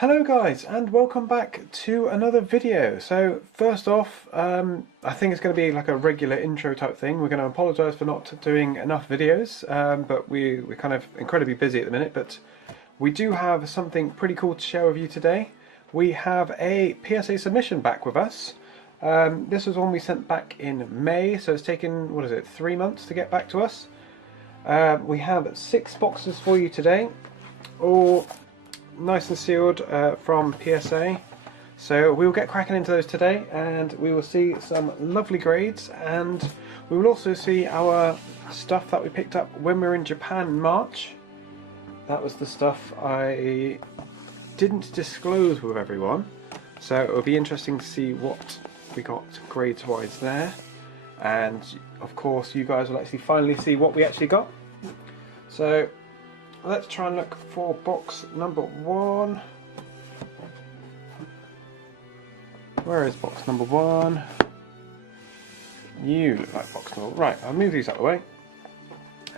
Hello guys, and welcome back to another video. So first off, I think it's going to be like a regular intro type thing. We're going to apologise for not doing enough videos, but we're kind of incredibly busy at the minute, but we do have something pretty cool to share with you today. We have a PSA submission back with us. This was one we sent back in May, so it's taken, 3 months to get back to us. We have 6 boxes for you today, all nice and sealed from PSA. So we will get cracking into those today, and we will see some lovely grades, and we will also see our stuff that we picked up when we were in Japan in March. That was the stuff I didn't disclose with everyone, so it will be interesting to see what we got grades wise there, and of course you guys will actually finally see what we actually got. So let's try and look for box number 1. Where is box number 1? You look like box number 1. Right, I'll move these out of the way,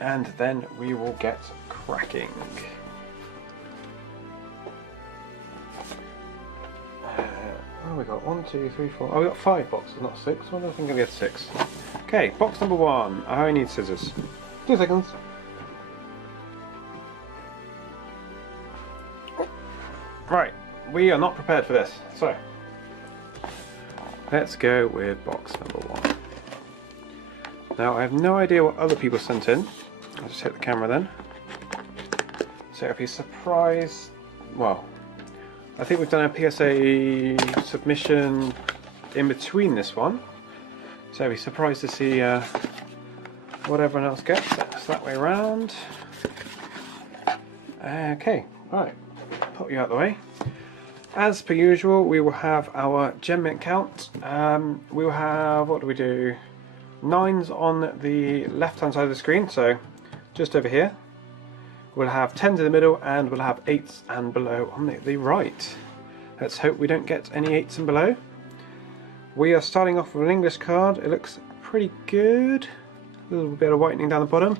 and then we will get cracking. Oh, we got 1, 2, 3, 4. Oh, we got 5 boxes, not 6. Well, I think I get 6. Okay, box number 1. I need scissors. 2 seconds. Right, we are not prepared for this, so let's go with box number 1. Now, I have no idea what other people sent in. I'll just hit the camera then. So if you surprised, well, I think we've done a PSA submission in between this one, so be surprised to see what everyone else gets. That's that way around. Okay, right. Put you out the way. As per usual, we will have our gem mint count. We will have, what do we do? 9s on the left hand side of the screen, so just over here. We'll have 10s in the middle, and we'll have 8s and below on the right. Let's hope we don't get any 8s and below. We are starting off with an English card. It looks pretty good. A little bit of whitening down the bottom.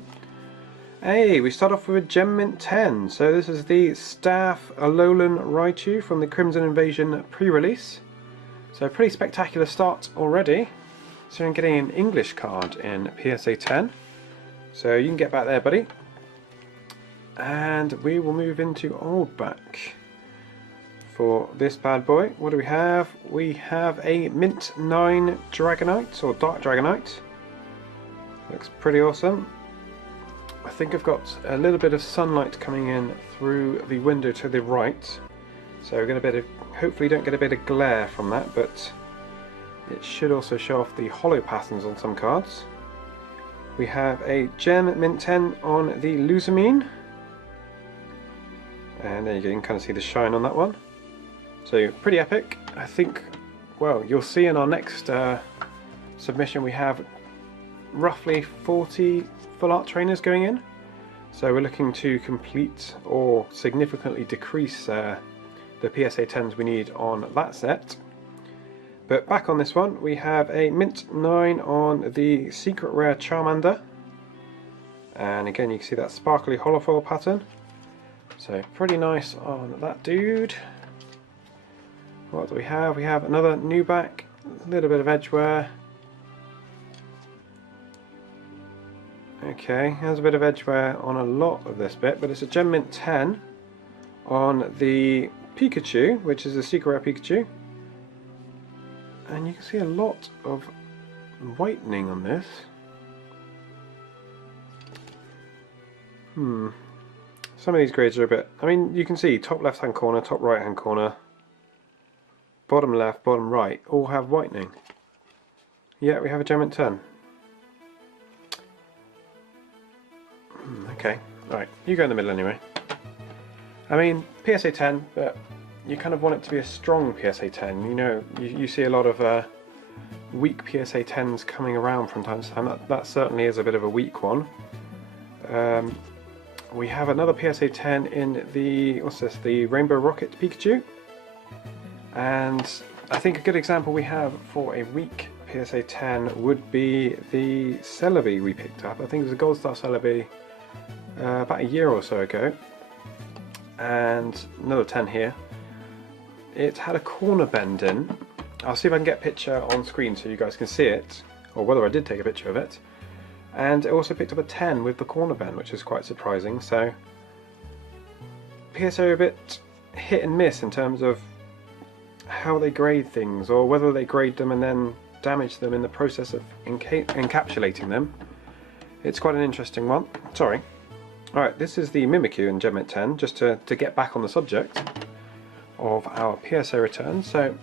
Hey, we start off with a Gem Mint 10. So this is the Staff Alolan Raichu from the Crimson Invasion pre-release. So a pretty spectacular start already. So I'm getting an English card in PSA 10. So you can get back there, buddy. And we will move into Old Back for this bad boy. What do we have? We have a Mint 9 Dragonite, or Dark Dragonite. Looks pretty awesome. I think I've got a little bit of sunlight coming in through the window to the right, so we're going to hopefully don't get a bit of glare from that, but it should also show off the hollow patterns on some cards. We have a Gem Mint 10 on the Lusamine, and there you can kind of see the shine on that one. So pretty epic. I think, well, you'll see in our next submission we have roughly 40 full art trainers going in, so we're looking to complete or significantly decrease the PSA 10s we need on that set. But back on this one, we have a Mint 9 on the Secret Rare Charmander, and again you can see that sparkly holofoil pattern, so pretty nice on that dude. What do we have? We have another new back, a little bit of edge wear. Okay, there's a bit of edge wear on a lot of this bit, but it's a Gem Mint 10 on the Pikachu, which is a Secret Rare Pikachu. And you can see a lot of whitening on this. Some of these grades are a bit, I mean, you can see top left hand corner, top right hand corner, bottom left, bottom right, all have whitening. Yeah, we have a Gem Mint 10. Okay, right, you go in the middle anyway. I mean, PSA 10, but you kind of want it to be a strong PSA 10. You know, you see a lot of weak PSA 10s coming around from time to time. That certainly is a bit of a weak one. We have another PSA 10 in the, what's this, the Rainbow Rocket Pikachu. And I think a good example we have for a weak PSA 10 would be the Celebi we picked up. I think it was a Gold Star Celebi about a year or so ago, and another 10 here. it had a corner bend in. I'll see if I can get a picture on screen so you guys can see it, or whether I did take a picture of it. And it also picked up a 10 with the corner bend, which is quite surprising. So PSA are a bit hit and miss in terms of how they grade things, or whether they grade them and then damage them in the process of encapsulating them. It's quite an interesting one. Sorry. Alright, this is the Mimikyu in Gen 10, just to get back on the subject of our PSA returns. So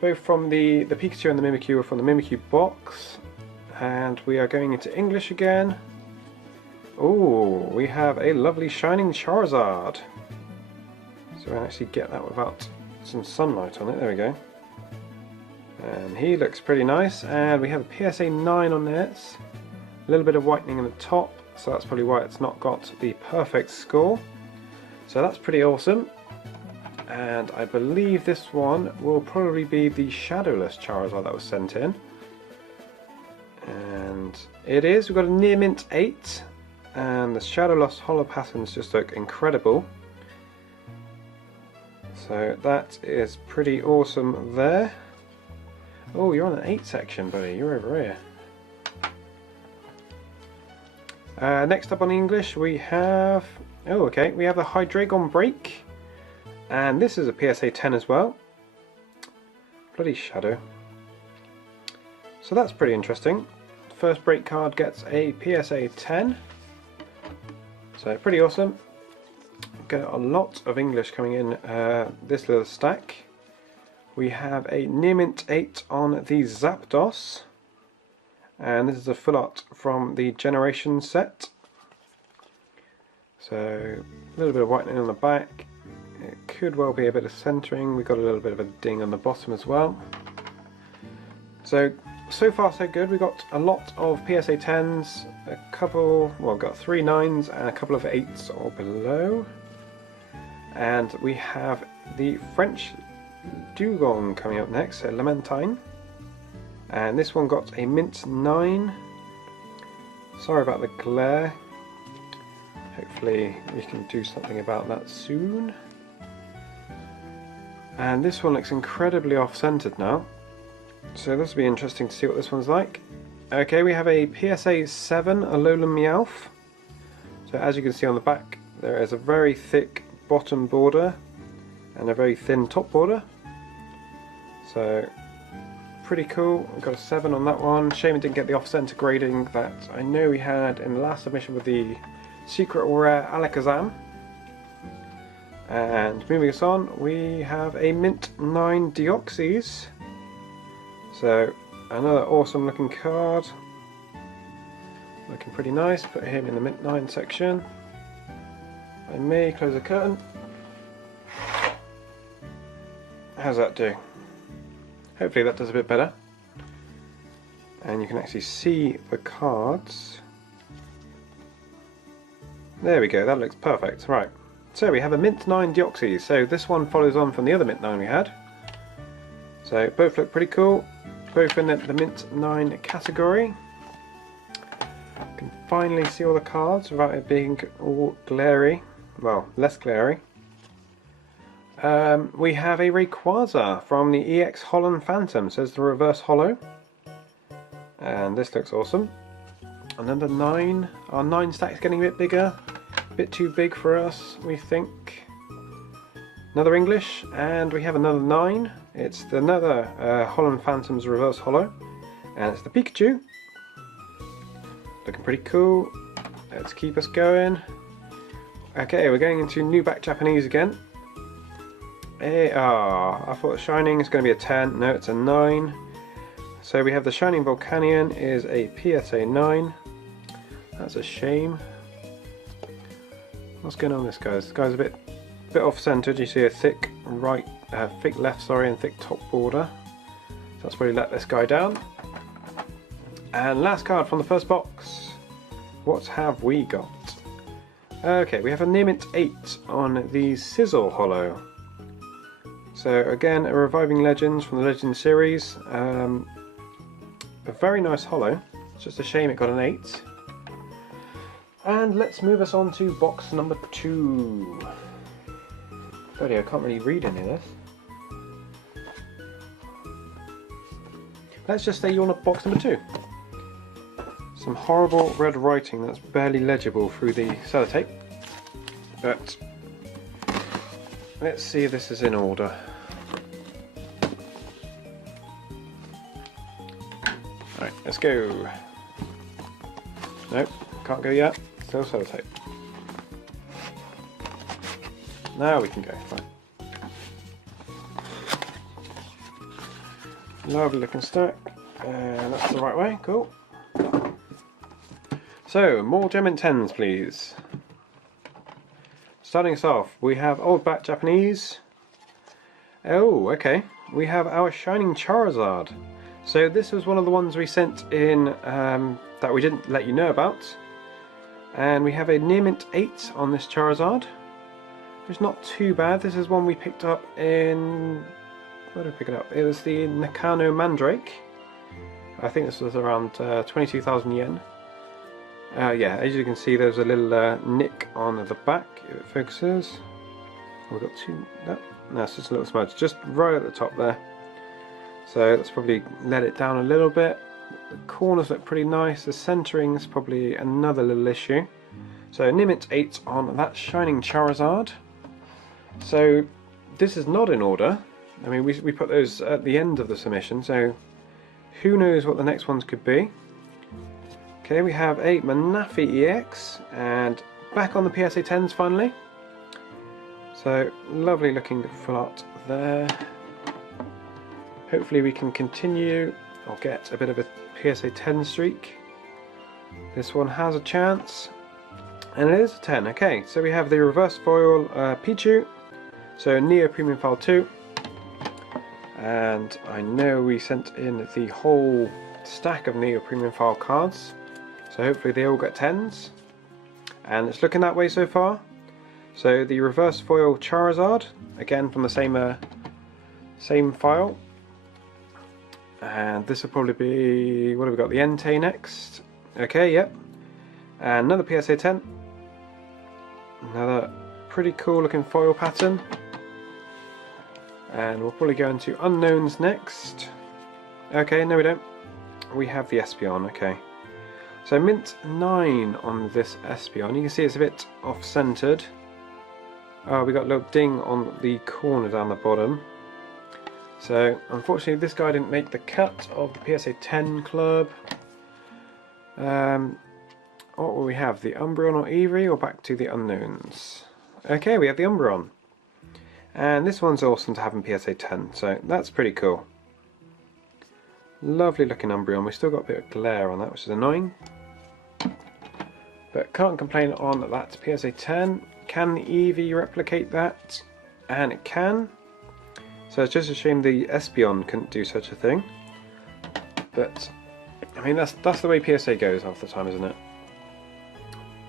both from the Pikachu and the Mimikyu are from the Mimikyu box, and we are going into English again. Oh, we have a lovely shining Charizard. So we can actually get that without some sunlight on it. There we go. And he looks pretty nice, and we have a PSA 9 on there. It's a little bit of whitening in the top, so that's probably why it's not got the perfect score. So that's pretty awesome. And I believe this one will probably be the Shadowless Charizard that was sent in. And it is. We've got a Near Mint 8, and the Shadowless Holo patterns just look incredible. So that is pretty awesome there. Oh, you're on an 8 section, buddy. You're over here. Next up on English we have... Oh, okay. We have the Hydreigon Break. And this is a PSA 10 as well. Bloody Shadow. So that's pretty interesting. First break card gets a PSA 10. So pretty awesome. Got a lot of English coming in this little stack. We have a Near Mint 8 on the Zapdos. And this is a full art from the Generation set. So a little bit of whitening on the back. It could well be a bit of centering. We've got a little bit of a ding on the bottom as well. So far so good. We've got a lot of PSA 10s, a couple, well, we've got 3 9s and a couple of 8s or below. And we have the French Dugong coming up next, so Lamentine. And this one got a Mint 9. Sorry about the glare. Hopefully we can do something about that soon. And this one looks incredibly off-centered now. So this will be interesting to see what this one's like. Okay, we have a PSA 7 Alolan Meowth. So as you can see on the back, there is a very thick bottom border and a very thin top border. So pretty cool. We've got a 7 on that one. Shame it didn't get the off-center grading that I know we had in the last submission with the Secret Rare Alakazam. And moving us on, we have a Mint 9 Deoxys. So another awesome looking card. Looking pretty nice. Put him in the Mint 9 section. I may close the curtain. How's that do? Hopefully that does a bit better. And you can actually see the cards. There we go, that looks perfect. Right. So we have a Mint 9 Deoxys. So this one follows on from the other Mint 9 we had. So both look pretty cool. Both in the Mint 9 category. You can finally see all the cards without it being all glary. Well, less glary. We have a Rayquaza from the EX Holland Phantom. Says the reverse holo. And this looks awesome. And then the 9. Our 9 stack's getting a bit bigger. A bit too big for us, we think. Another English, and we have another 9. It's another Holland Phantom's reverse holo, and it's the Pikachu. Looking pretty cool. Let's keep us going. Okay, we're going into new back Japanese again. I thought Shining is going to be a 10. No, it's a 9. So we have the Shining Volcanion is a PSA 9. That's a shame. What's going on with this guy? This guy's a bit off-centered. You see a thick thick left, and thick top border. So that's probably let this guy down. And last card from the first box. What have we got? Okay, we have a Near Mint 8 on the Sizzle Holo. So again, a Reviving Legends from the Legend series. A very nice holo. It's just a shame it got an 8. And let's move us on to box number 2. Bloody, I can't really read any of this. let's just say you want box number 2. Some horrible red writing that's barely legible through the sellotape, but let's see if this is in order. Right, let's go. Nope, can't go yet. Still sellotape. Now we can go. Fine. Lovely looking stack, and that's the right way. Cool. So, more Gem Mint 10s, please. Starting us off, we have Old Bat Japanese. Oh, okay. We have our Shining Charizard. So this was one of the ones we sent in that we didn't let you know about. And we have a Near Mint 8 on this Charizard. It's not too bad. This is one we picked up in... Where did I pick it up? It was the Nakano Mandrake. I think this was around 22,000 yen. Yeah, as you can see, there's a little nick on the back, if it focuses. Oh, we've got two. No, it's just a little smudge, just right at the top there. So let's probably let it down a little bit. The corners look pretty nice. The centering is probably another little issue. So Near Mint 8 on that Shining Charizard. So this is not in order. I mean, we put those at the end of the submission, so who knows what the next ones could be. Okay, we have a Manafi EX, and back on the PSA 10s finally. So, lovely looking full art there. Hopefully we can continue, or get a bit of a PSA 10 streak. This one has a chance, and it is a 10. Okay, so we have the reverse foil Pichu, so Neo Premium File 2. And I know we sent in the whole stack of Neo Premium File cards, so hopefully they all get 10s, and it's looking that way so far. So the reverse foil Charizard, again from the same file, and this will probably be, what have we got, the Entei next. Okay, yep, and another PSA 10, another pretty cool looking foil pattern. And we'll probably go into Unknowns next. Okay, no we don't. We have the Espeon, okay. So Mint 9 on this Espeon. You can see it's a bit off-centered. Oh, we got a little ding on the corner down the bottom. So, unfortunately this guy didn't make the cut of the PSA 10 club. What will we have? The Umbreon or Eevee, or back to the Unknowns? Okay, we have the Umbreon. And this one's awesome to have in PSA 10, so that's pretty cool. Lovely looking Umbreon. We've still got a bit of glare on that, which is annoying. But can't complain on that PSA 10. Can the Eevee replicate that? And it can. So it's just a shame the Espeon couldn't do such a thing. But, I mean, that's the way PSA goes half the time, isn't it?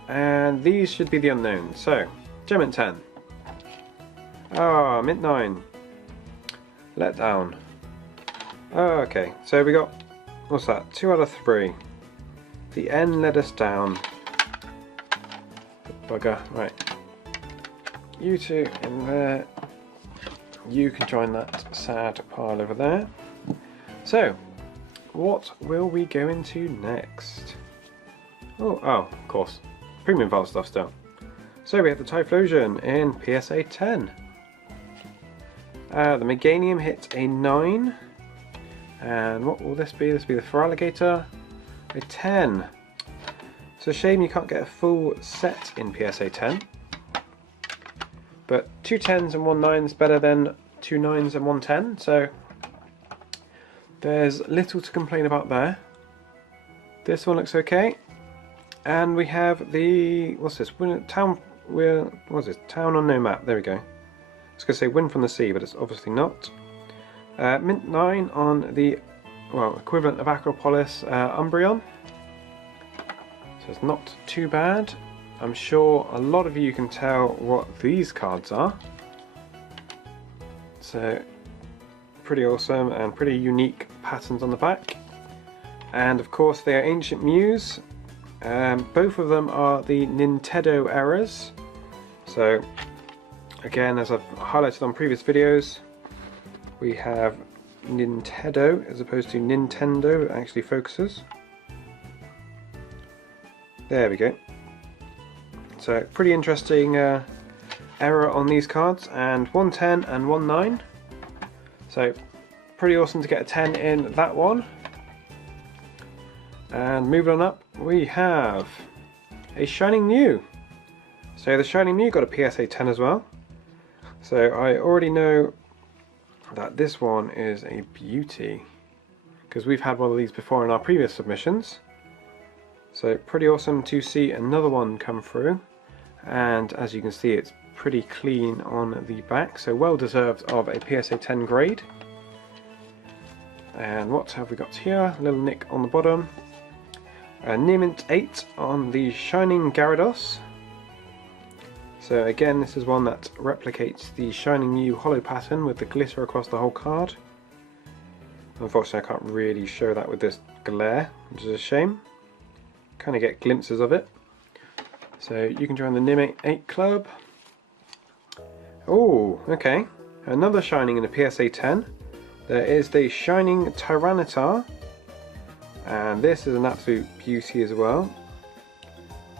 And these should be the Unknowns. So, Gem Mint 10. Ah, Mint 9. Let down. Oh, okay, so we got, what's that, 2 out of 3. The N let us down. Bugger, right. You two in there. You can join that sad pile over there. So, what will we go into next? Oh, of course. Premium file stuff still. So we have the Typhlosion in PSA 10. The Meganium hit a 9. And what will this be? This will be the Feraligatr, a 10. It's a shame you can't get a full set in PSA 10. But 2 10s and 1 9 is better than 2 9s and 1 10. So there's little to complain about there. This one looks okay. And we have the, what's this? Town on No Map. There we go. I was going to say Wind from the Sea, but it's obviously not. Mint 9 on the, well, equivalent of Acropolis Umbreon. So it's not too bad. I'm sure a lot of you can tell what these cards are. So pretty awesome and pretty unique patterns on the back. And of course they are Ancient Muse. Both of them are the Nintendo errors. So again, as I've highlighted on previous videos, we have Nintendo as opposed to Nintendo. It actually focuses. There we go. So pretty interesting error on these cards, and 110 and 19. So pretty awesome to get a 10 in that one. And moving on up, we have a Shining Mew. So the Shining Mew got a PSA 10 as well. So I already know that this one is a beauty, because we've had one of these before in our previous submissions. So pretty awesome to see another one come through. And as you can see, it's pretty clean on the back, so well deserved of a PSA 10 grade. And what have we got here? A little nick on the bottom. A Near Mint 8 on the Shining Gyarados. So again, this is one that replicates the Shining Mew holo pattern with the glitter across the whole card. Unfortunately, I can't really show that with this glare, which is a shame. Kind of get glimpses of it. So you can join the Near Mint 8 club. Oh, okay. Another Shining in the PSA 10. There is the Shining Tyranitar. And this is an absolute beauty as well.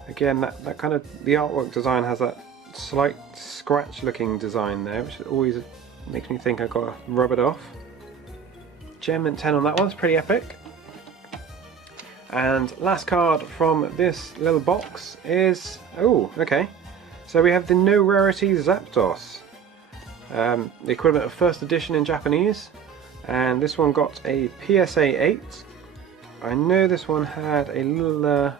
Again, that kind of, the artwork design has that slight scratch looking design there, which always makes me think I've got to rub it off. Gem and 10 on that one, it's pretty epic. And last card from this little box is, oh, okay. So we have the No Rarity Zapdos. The equivalent of first edition in Japanese. And this one got a PSA 8. I know this one had a little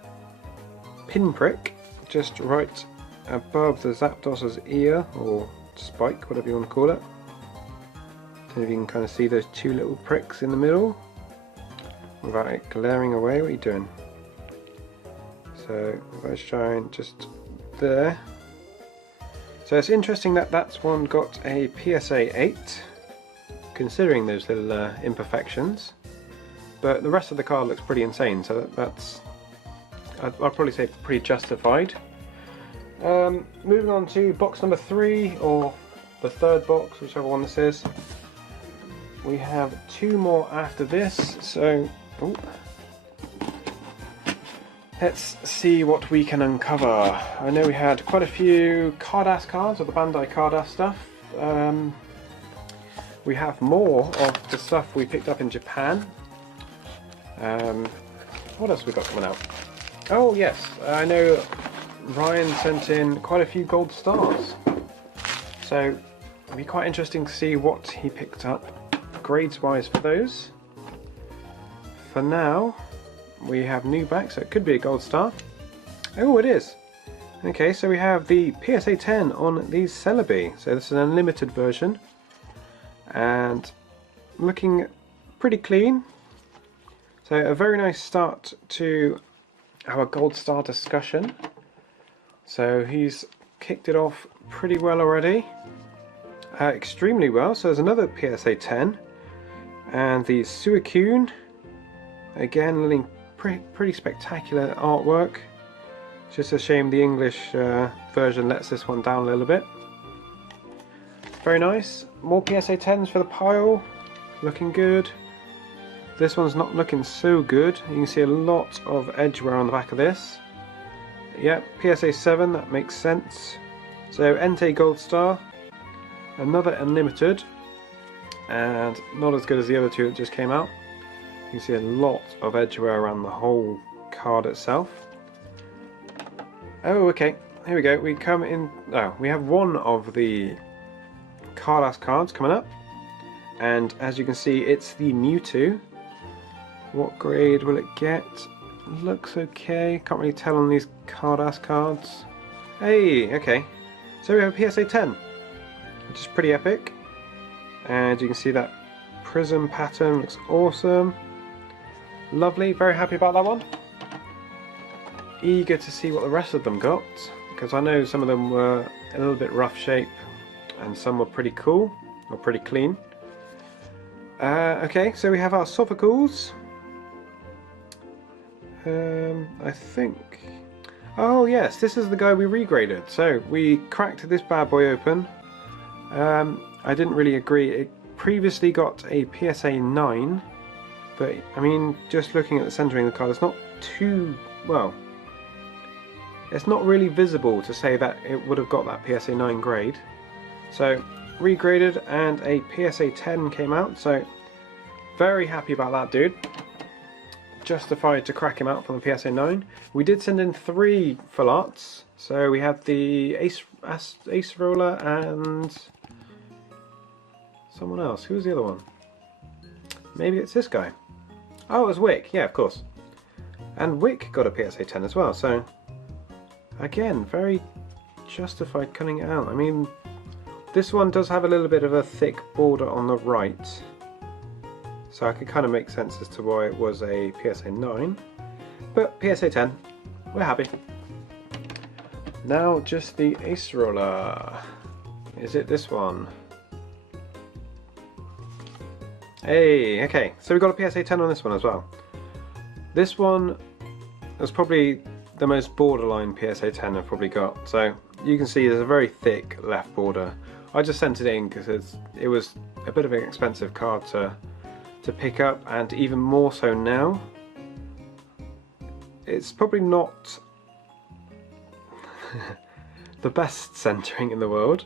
pinprick just right above the Zapdos's ear, or spike, whatever you want to call it. Don't know if you can kind of see those two little pricks in the middle without it glaring away. What are you doing? So if I shine just there. So it's interesting that that one got a PSA 8, considering those little imperfections. But the rest of the card looks pretty insane, so that's, I'd probably say, pretty justified. Moving on to box number 3, or the third box, whichever one this is. We have 2 more after this, so ooh, let's see what we can uncover. I know we had quite a few Carddass cards, or the Bandai Carddass stuff. We have more of the stuff we picked up in Japan. What else have we got coming out? Oh yes, I know Ryan sent in quite a few gold stars. So it'll be quite interesting to see what he picked up grades wise for those. For now, we have new back, so it could be a gold star. Oh, it is. Okay, so we have the PSA 10 on the Celebi. So this is an unlimited version. And looking pretty clean. So a very nice start to our gold star discussion. So he's kicked it off pretty well already. Extremely well. So there's another PSA 10. And the Suicune. Again, looking pretty spectacular artwork. It's just a shame the English version lets this one down a little bit. Very nice. More PSA 10s for the pile. Looking good. This one's not looking so good. You can see a lot of edge wear on the back of this. Yep, PSA 7, that makes sense. So Entei Gold Star, another Unlimited, and not as good as the other two that just came out. You can see a lot of edge wear around the whole card itself. Oh, okay, here we go. We come in. Oh, we have one of the Carddass cards coming up, and as you can see, it's the Mewtwo. What grade will it get? Looks okay. Can't really tell on these Carddass cards. Hey, okay. So we have a PSA 10, which is pretty epic. And you can see that prism pattern looks awesome. Lovely. Very happy about that one. Eager to see what the rest of them got, because I know some of them were a little bit rough shape and some were pretty cool, or pretty clean. Okay, so we have our Sophocles. I think... Oh yes, this is the guy we regraded. So we cracked this bad boy open. I didn't really agree. It previously got a PSA 9, but I mean, just looking at the centering of the card, it's not too, well, it's not really visible to say that it would have got that PSA 9 grade. So regraded and a PSA 10 came out, so very happy about that, dude. Justified to crack him out from the PSA 9. We did send in 3 full arts, so we had the Ace Roller and someone else. Who was the other one? Maybe it's this guy. Oh, it was Wick, yeah, of course. And Wick got a PSA 10 as well, so again, very justified cutting it out. I mean, this one does have a little bit of a thick border on the right, so I can kind of make sense as to why it was a PSA 9, but PSA 10, we're happy. Now just the Ace Roller. Is it this one? Hey, okay, so we got a PSA 10 on this one as well. This one was probably the most borderline PSA 10 I've probably got, so you can see there's a very thick left border. I just sent it in because it was a bit of an expensive card to pick up, and even more so now. It's probably not the best centering in the world,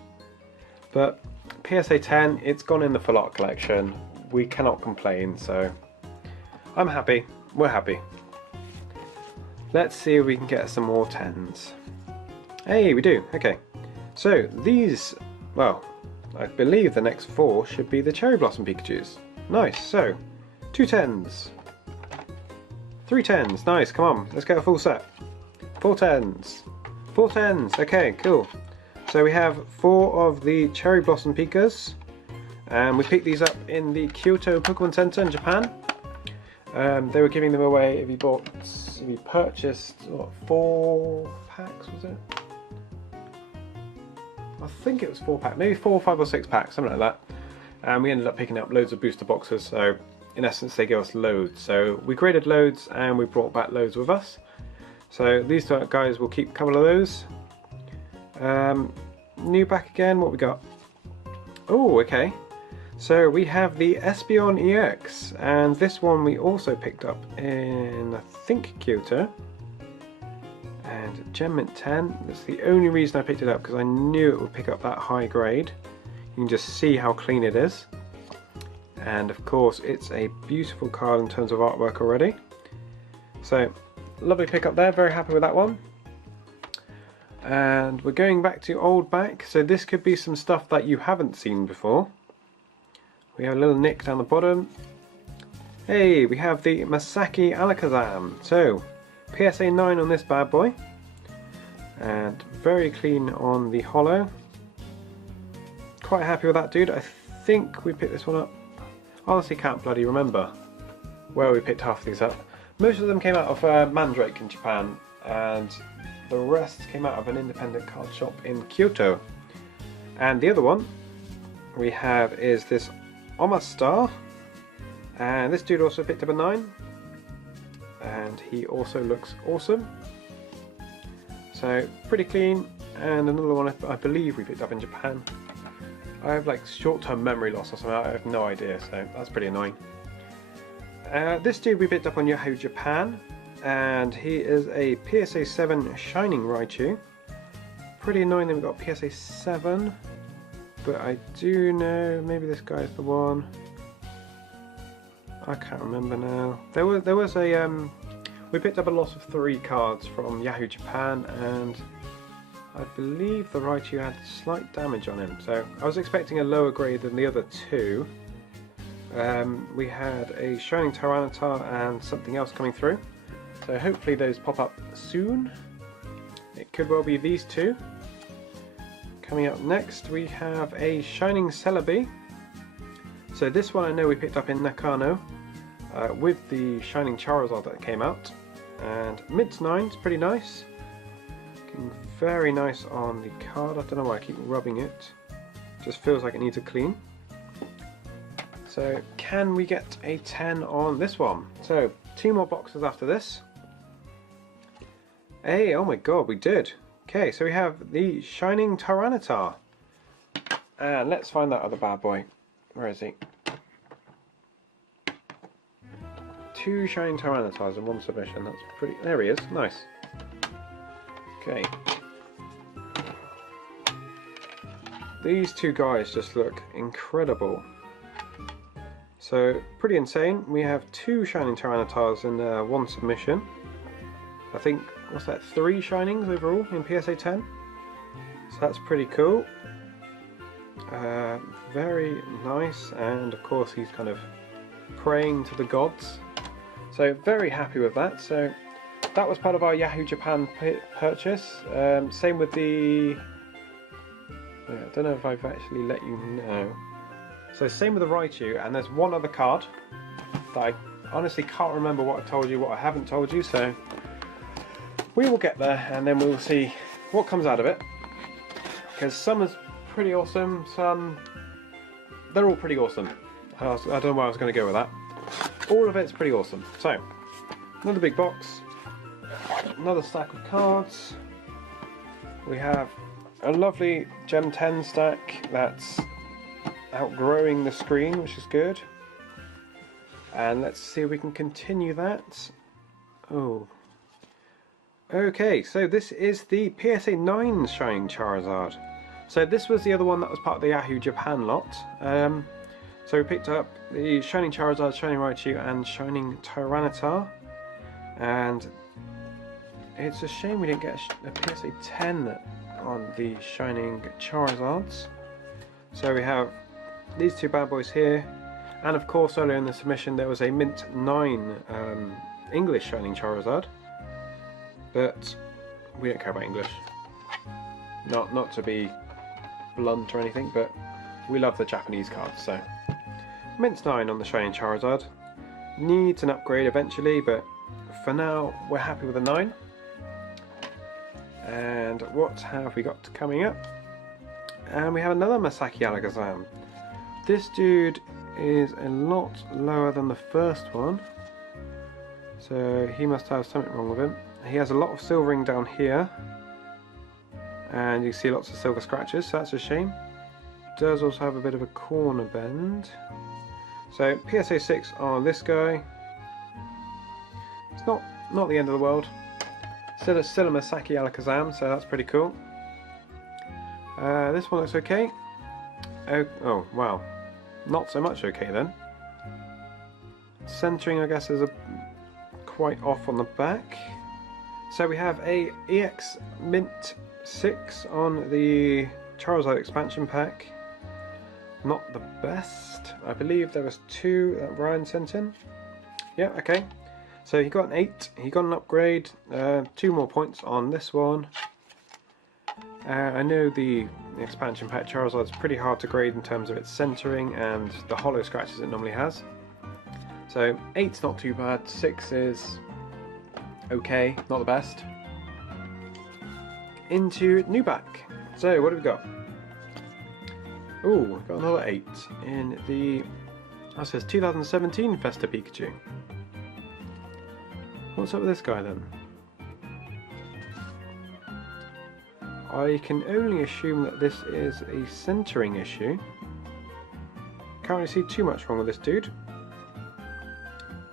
but PSA 10, it's gone in the full art collection. We cannot complain, so I'm happy, we're happy. Let's see if we can get some more 10s. Hey, we do, okay. So these, well, I believe the next 4 should be the Cherry Blossom Pikachus. Nice, so 2 10s, 3 10s, nice, come on, let's get a full set. 4 10s, 4 10s, okay, cool. So we have 4 of the Cherry Blossom Pikas, and we picked these up in the Kyoto Pokemon Center in Japan. They were giving them away if you purchased, what, 4 packs, was it? I think it was 4 packs, maybe 4, 5 or 6 packs, something like that. And we ended up picking up loads of booster boxes, so in essence they gave us loads. So we graded loads and we brought back loads with us. So these 2 guys will keep a couple of those. New back again, what we got? Oh, okay. So we have the Espeon EX, and this one we also picked up in, I think, Kyoto. And Gem Mint 10, that's the only reason I picked it up, because I knew it would pick up that high grade. You can just see how clean it is. And of course it's a beautiful card in terms of artwork already. So lovely pickup there, very happy with that one. And we're going back to old back, so this could be some stuff that you haven't seen before. We have a little nick down the bottom. Hey, we have the Masaki Alakazam. So PSA 9 on this bad boy, and very clean on the holo. Quite happy with that, dude. I think we picked this one up. Honestly can't bloody remember where we picked half of these up. Most of them came out of Mandrake in Japan, and the rest came out of an independent card shop in Kyoto. And the other one we have is this Omastar, and this dude also picked up a 9, and he also looks awesome. So pretty clean. And another one I believe we picked up in Japan. I have like short-term memory loss or something, I have no idea, so that's pretty annoying. This dude we picked up on Yahoo Japan, and he is a PSA 7 Shining Raichu. Pretty annoying that we got PSA 7, but I do know maybe this guy's the one. I can't remember now. There was a we picked up a lot of 3 cards from Yahoo Japan, and I believe the Raichu had slight damage on him, so I was expecting a lower grade than the other 2. We had a Shining Tyranitar and something else coming through, so hopefully those pop up soon. It could well be these 2. Coming up next we have a Shining Celebi. So this one I know we picked up in Nakano with the Shining Charizard that came out, and Mint 9's pretty nice. Looking very nice on the card. I don't know why I keep rubbing it. Just feels like it needs a clean. So can we get a 10 on this one? So 2 more boxes after this. Hey, oh my god, we did. Okay, so we have the Shining Tyranitar. And let's find that other bad boy. Where is he? 2 shining Tyranitar's and 1 submission. That's pretty... There he is. Nice. Okay. These 2 guys just look incredible. So, pretty insane. We have 2 shining Tyranitars and 1 submission. I think, what's that, 3 shinings overall in PSA 10? So that's pretty cool. Very nice, and of course he's kind of praying to the gods. So very happy with that. So that was part of our Yahoo Japan purchase. Same with the... I don't know if I've actually let you know. So same with the Raichu, and there's one other card that I honestly can't remember what I told you, what I haven't told you, so we will get there and then we will see what comes out of it. Because some is pretty awesome, some... they're all pretty awesome. I don't know where I was going to go with that. All of it's pretty awesome. So, another big box, another stack of cards. We have a lovely Gem 10 stack that's outgrowing the screen, which is good. And let's see if we can continue that. Oh. Okay, so this is the PSA 9 Shining Charizard. So this was the other one that was part of the Yahoo Japan lot. So we picked up the Shining Charizard, Shining Raichu and Shining Tyranitar. And it's a shame we didn't get a PSA 10 on the Shining Charizards. So we have these 2 bad boys here. And of course earlier in the submission there was a Mint 9 English Shining Charizard. But we don't care about English. Not to be blunt or anything, but we love the Japanese cards, so. Mint 9 on the Shining Charizard. Needs an upgrade eventually, but for now we're happy with a 9. And what have we got coming up? And we have another Masaki Alakazam. This dude is a lot lower than the first one, so he must have something wrong with him. He has a lot of silvering down here, and you see lots of silver scratches, so that's a shame. Does also have a bit of a corner bend. So PSA 6 on this guy. It's not the end of the world. Still a Masaki Alakazam, so that's pretty cool. This one looks okay. Oh wow, not so much okay then. Centering, I guess, is quite off on the back. So we have a EX Mint 6 on the Charizard expansion pack. Not the best. I believe there was 2 that Ryan sent in. Yeah, okay. So he got an 8. He got an upgrade. 2 more points on this one. I know the expansion pack Charizard is pretty hard to grade in terms of its centering and the hollow scratches it normally has. So 8's not too bad. 6 is okay, not the best. Into new back. So what have we got? Oh, we've got another 8 in the, that says 2017 Festa Pikachu. What's up with this guy then? I can only assume that this is a centering issue. Can't really see too much wrong with this dude.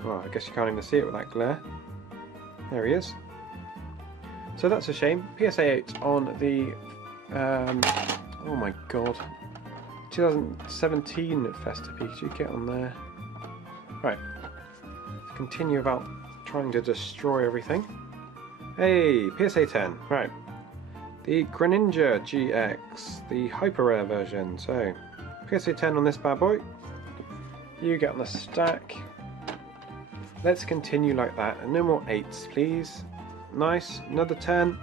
Well, I guess you can't even see it with that glare. There he is. So that's a shame. PSA 8 on the, oh my god, 2017 Festa Pikachu. Get on there. Right, let's continue about trying to destroy everything. Hey, PSA 10. Right, the Greninja GX, the hyper rare version. So PSA 10 on this bad boy. You get on the stack. Let's continue like that, and no more 8s please. Nice, another 10,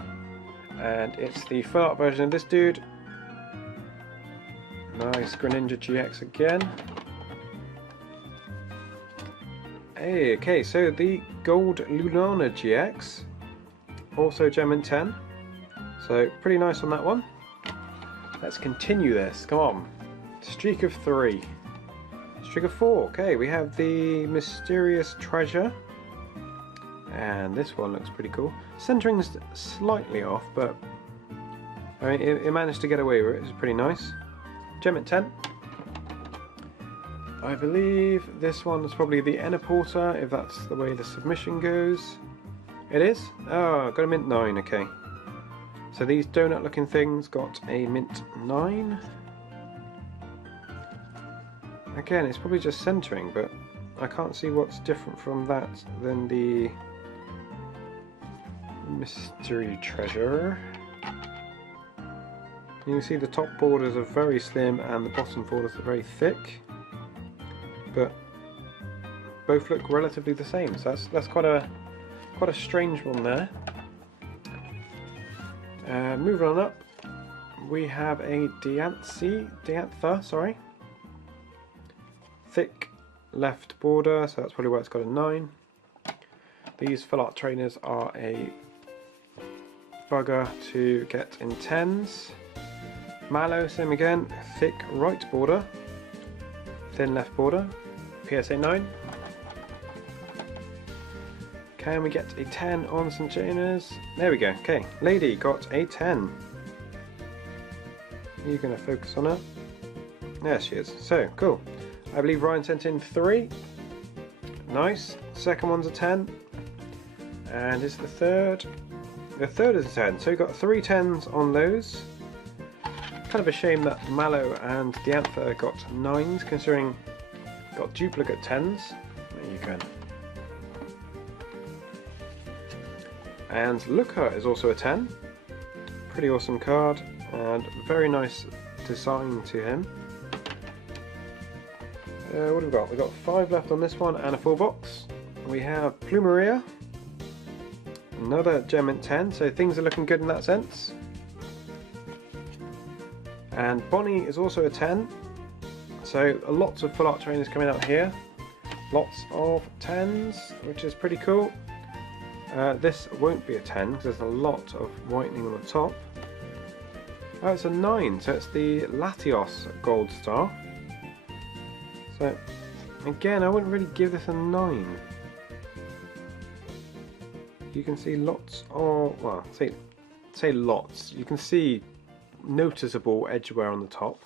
and it's the full art version of this dude. Nice, Greninja GX again. Hey, okay, so the Gold Lunana GX, also Gem in 10, so pretty nice on that one. Let's continue this, come on. Streak of 3. Streak of 4, okay, we have the Mysterious Treasure. And this one looks pretty cool. Centering's slightly off, but I mean, it managed to get away with it. It's pretty nice. Gem at 10. I believe this one is probably the Enneporter, if that's the way the submission goes. It is? Oh, got a mint 9, okay. So these donut looking things got a mint 9. Again, it's probably just centering, but I can't see what's different from that than the mystery treasure. You can see the top borders are very slim and the bottom borders are very thick, but both look relatively the same. So that's quite a strange one there. Moving on up, we have a Diantha, sorry. Thick left border, so that's probably why it's got a 9. These full art trainers are a bugger to get in 10s. Mallow, same again, thick right border, thin left border, PSA 9. Can we get a 10 on St. Jaina's? There we go, okay. Lady got a 10. You're going to focus on her. There she is. So, cool. I believe Ryan sent in 3. Nice. Second one's a 10. And is the third? The third is a 10. So we've got 3 10s on those. Kind of a shame that Mallow and Diantha got 9s, considering got duplicate 10s. There you go. And Looker is also a 10. Pretty awesome card and very nice design to him. What have we got? We've got 5 left on this one and a full box. We have Plumeria, another gem mint 10, so things are looking good in that sense. And Bonnie is also a 10, so lots of full art trainers coming out here. Lots of 10s, which is pretty cool. This won't be a 10 because there's a lot of whitening on the top. Oh, it's a 9, so it's the Latios Gold Star. So, again, I wouldn't really give this a 9. You can see lots of, well, say lots. You can see noticeable edge wear on the top.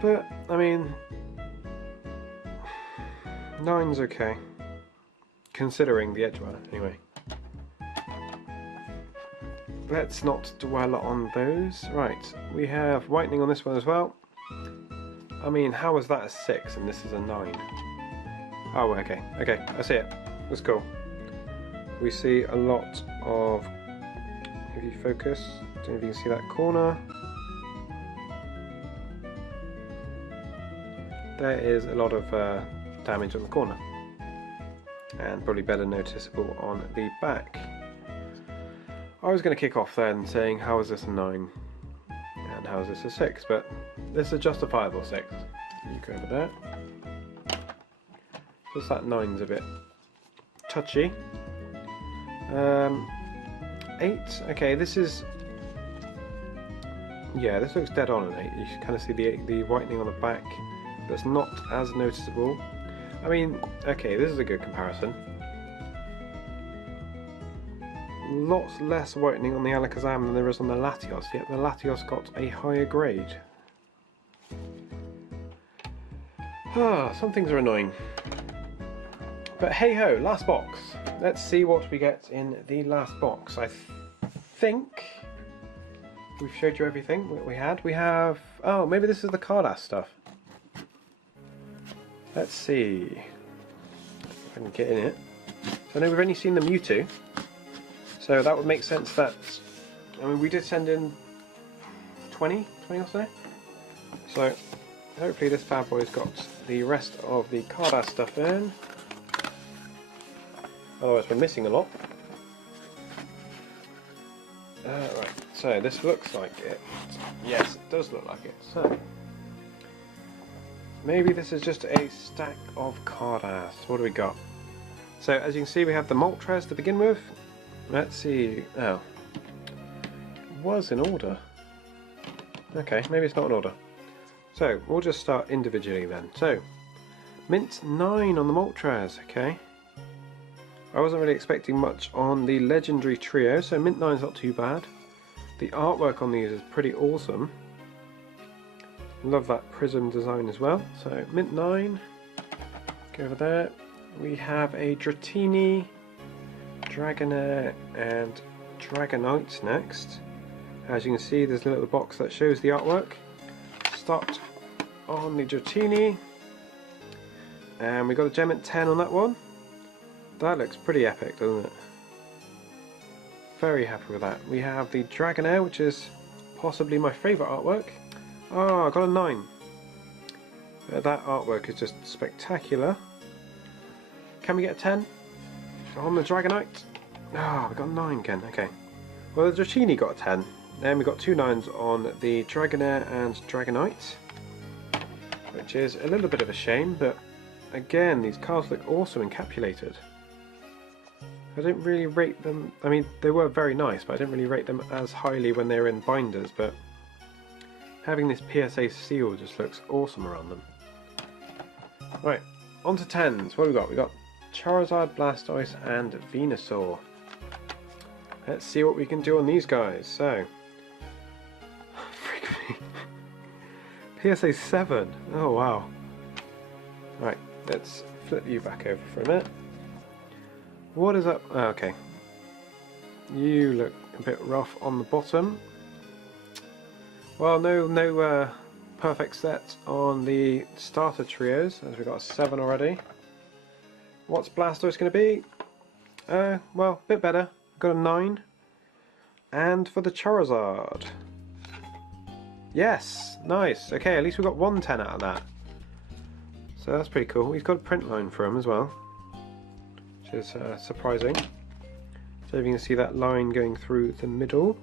But, I mean, 9's okay. Considering the edge wear, anyway. Let's not dwell on those. Right, we have whitening on this one as well. I mean, how is that a 6 and this is a 9? Oh, okay, I see it. That's cool. We see a lot of, if you focus, don't know if you can see that corner. There is a lot of damage on the corner. And probably better noticeable on the back. I was going to kick off then saying, how is this a 9? And how is this a 6? But this is a justifiable 6. You go over there. Just that 9's a bit touchy. 8. Okay, this is... yeah, this looks dead on an 8. You can kind of see the whitening on the back. That's not as noticeable. I mean, okay, this is a good comparison. Lots less whitening on the Alakazam than there is on the Latios, yet the Latios got a higher grade. Some things are annoying. But hey ho, last box. Let's see what we get in the last box. I think we've showed you everything we had. We have... oh, maybe this is the Carddass stuff. Let's see if I can get in it. So I know we've only seen the Mewtwo, so that would make sense that, I mean, we did send in 20 or so. So hopefully this bad boy's got the rest of the Carddass stuff in. Otherwise we're missing a lot. Right, so this looks like it. Yes, it does look like it. So maybe this is just a stack of Carddass. What do we got? So as you can see, we have the Moltres to begin with. Let's see. Oh, it was in order. Okay, maybe it's not in order. So we'll just start individually then. So mint 9 on the Moltres. Okay. I wasn't really expecting much on the legendary trio, so mint 9 is not too bad. The artwork on these is pretty awesome. Love that prism design as well. So mint 9, go over there. We have a Dratini, Dragonair and Dragonite next. As you can see, there's a little box that shows the artwork. Start on the Dratini, and we got a Gem 10 on that one. That looks pretty epic, doesn't it? Very happy with that. We have the Dragonair, which is possibly my favourite artwork. Oh, I got a 9. That artwork is just spectacular. Can we get a 10 on the Dragonite? Ah, we got a 9 again. Okay. Well, the Dratini got a 10. Then we got 2 9s on the Dragonair and Dragonite, which is a little bit of a shame, but again, these cards look awesome encapsulated. I didn't really rate them. I mean, they were very nice, but I didn't really rate them as highly when they were in binders, but having this PSA seal just looks awesome around them. Right, on to 10s. What have we got? We got Charizard, Blastoise and Venusaur. Let's see what we can do on these guys. So, freak me. PSA 7. Oh wow. Right, let's flip you back over for a minute. What is up? Oh, okay. You look a bit rough on the bottom. Well, no perfect set on the starter trios, as we've got a 7 already. What's Blastoise going to be? Well, a bit better. Got a 9. And for the Charizard. Yes, nice. Okay, at least we got 1 10 out of that. So that's pretty cool. We've got a print line for him as well, which is surprising. So you can see that line going through the middle.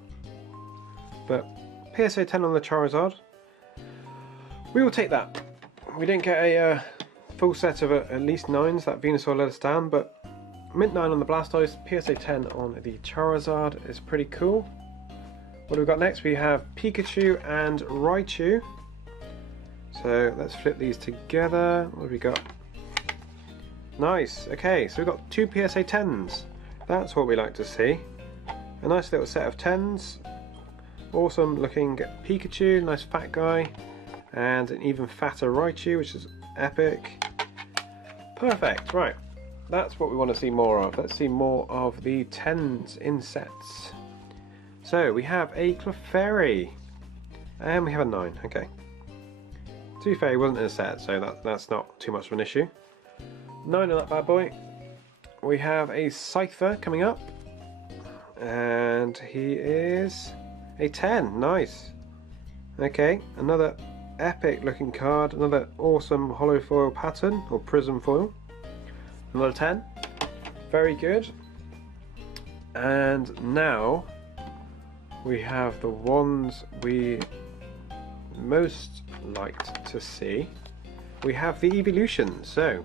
But PSA 10 on the Charizard. We will take that. We didn't get a full set of at least 9s. That Venusaur let us down, but mint 9 on the Blastoise, PSA 10 on the Charizard is pretty cool. What have we got next? We have Pikachu and Raichu. So let's flip these together. What have we got? Nice. Okay, so we've got 2 PSA 10s. That's what we like to see. A nice little set of 10s. Awesome looking Pikachu, nice fat guy, and an even fatter Raichu, which is epic. Perfect. Right. That's what we want to see more of. Let's see more of the 10s in sets. So we have a Clefairy, and we have a 9. Okay. To be fair, he wasn't in a set, so that's not too much of an issue. 9 on that bad boy. We have a Scyther coming up, and he is a 10. Nice. Okay, another epic looking card, another awesome holo foil pattern, or prism foil. Another 10. Very good. And now we have the ones we most liked to see. We have the evolutions. So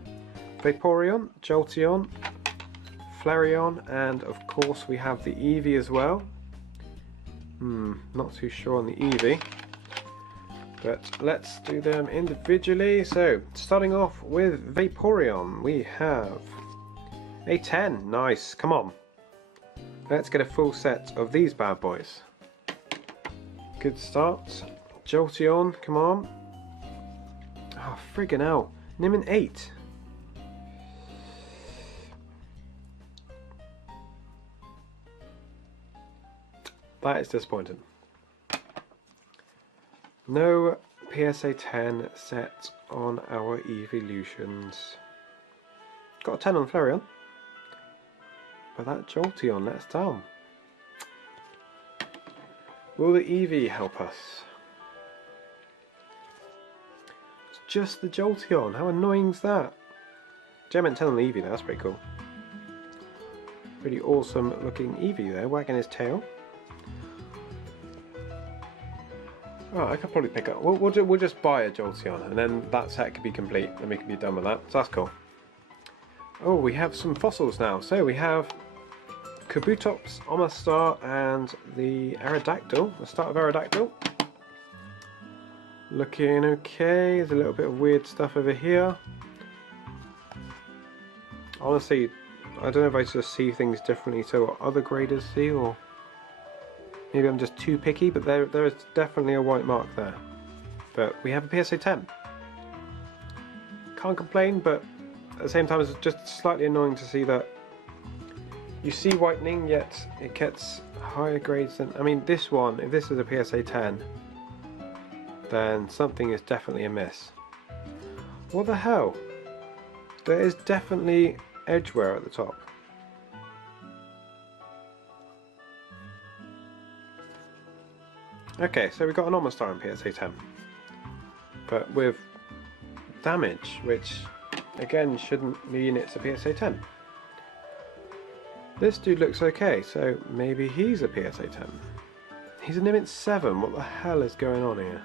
Vaporeon, Jolteon, Flareon, and of course we have the Eevee as well. Not too sure on the Eevee, but let's do them individually. So starting off with Vaporeon, we have a 10. Nice, come on. Let's get a full set of these bad boys. Good start. Jolteon, come on. Oh, friggin' hell. Nimin 8. That is disappointing. No PSA 10 set on our evolutions. Got a 10 on Flareon, but that Jolteon let us down. Will the Eevee help us? It's just the Jolteon. How annoying is that? Gem 10 on the Eevee, that's pretty cool. Pretty awesome looking Eevee there, wagging his tail. Oh, I could probably pick up. We'll just buy a Jolteon, and then that set could be complete, and we can be done with that. So that's cool. Oh, we have some fossils now. So we have Kabutops, Omastar, and the Aerodactyl. The start of Aerodactyl. Looking okay. There's a little bit of weird stuff over here. Honestly, I don't know if I just see things differently to what other graders see, or maybe I'm just too picky, but there is definitely a white mark there. But we have a PSA 10. Can't complain, but at the same time it's just slightly annoying to see that you see whitening, yet it gets higher grades than... I mean, this one, if this is a PSA 10, then something is definitely amiss. What the hell? There is definitely edge wear at the top. Okay, so we've got an almost star in PSA 10, but with damage, which again shouldn't mean it's a PSA 10. This dude looks okay, so maybe he's a PSA 10. He's an Image 7, what the hell is going on here?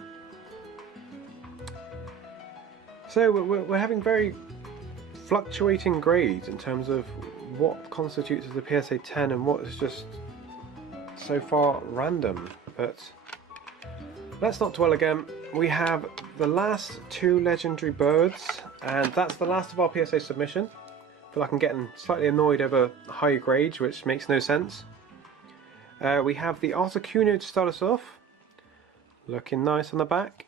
So we're having very fluctuating grades in terms of what constitutes as a PSA 10 and what is just so far random, but let's not dwell again. We have the last 2 legendary birds, and that's the last of our PSA submission. I feel like I'm getting slightly annoyed over high grades, which makes no sense. We have the Articuno to start us off, looking nice on the back,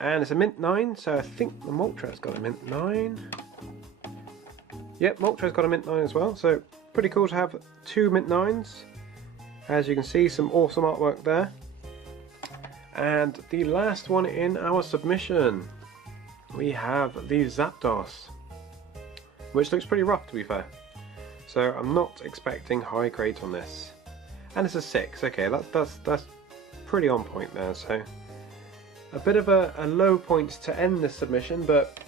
and it's a mint 9, so I think the Moltres got a mint 9. Yep, Moltres got a mint 9 as well, so pretty cool to have 2 mint 9s. As you can see, some awesome artwork there. And the last one in our submission, we have the Zapdos, which looks pretty rough, to be fair. So I'm not expecting high grades on this. And it's a 6, okay, that's pretty on point there. So a bit of a low point to end this submission, but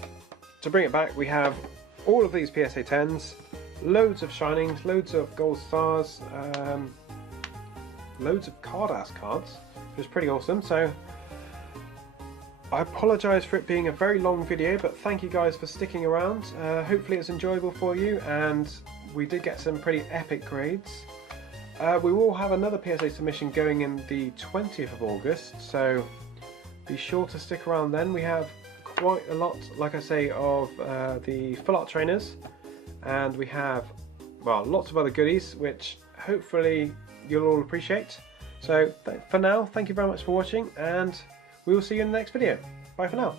to bring it back, we have all of these PSA 10s, loads of shinings, loads of gold stars, loads of Carddass cards, which is pretty awesome. So I apologise for it being a very long video, but thank you guys for sticking around. Hopefully it's enjoyable for you, and we did get some pretty epic grades. We will have another PSA submission going in the 20th of August, so be sure to stick around then. We have quite a lot, like I say, of the full art trainers, and we have, well, lots of other goodies which hopefully you'll all appreciate. So for now, thank you very much for watching, and we will see you in the next video. Bye for now.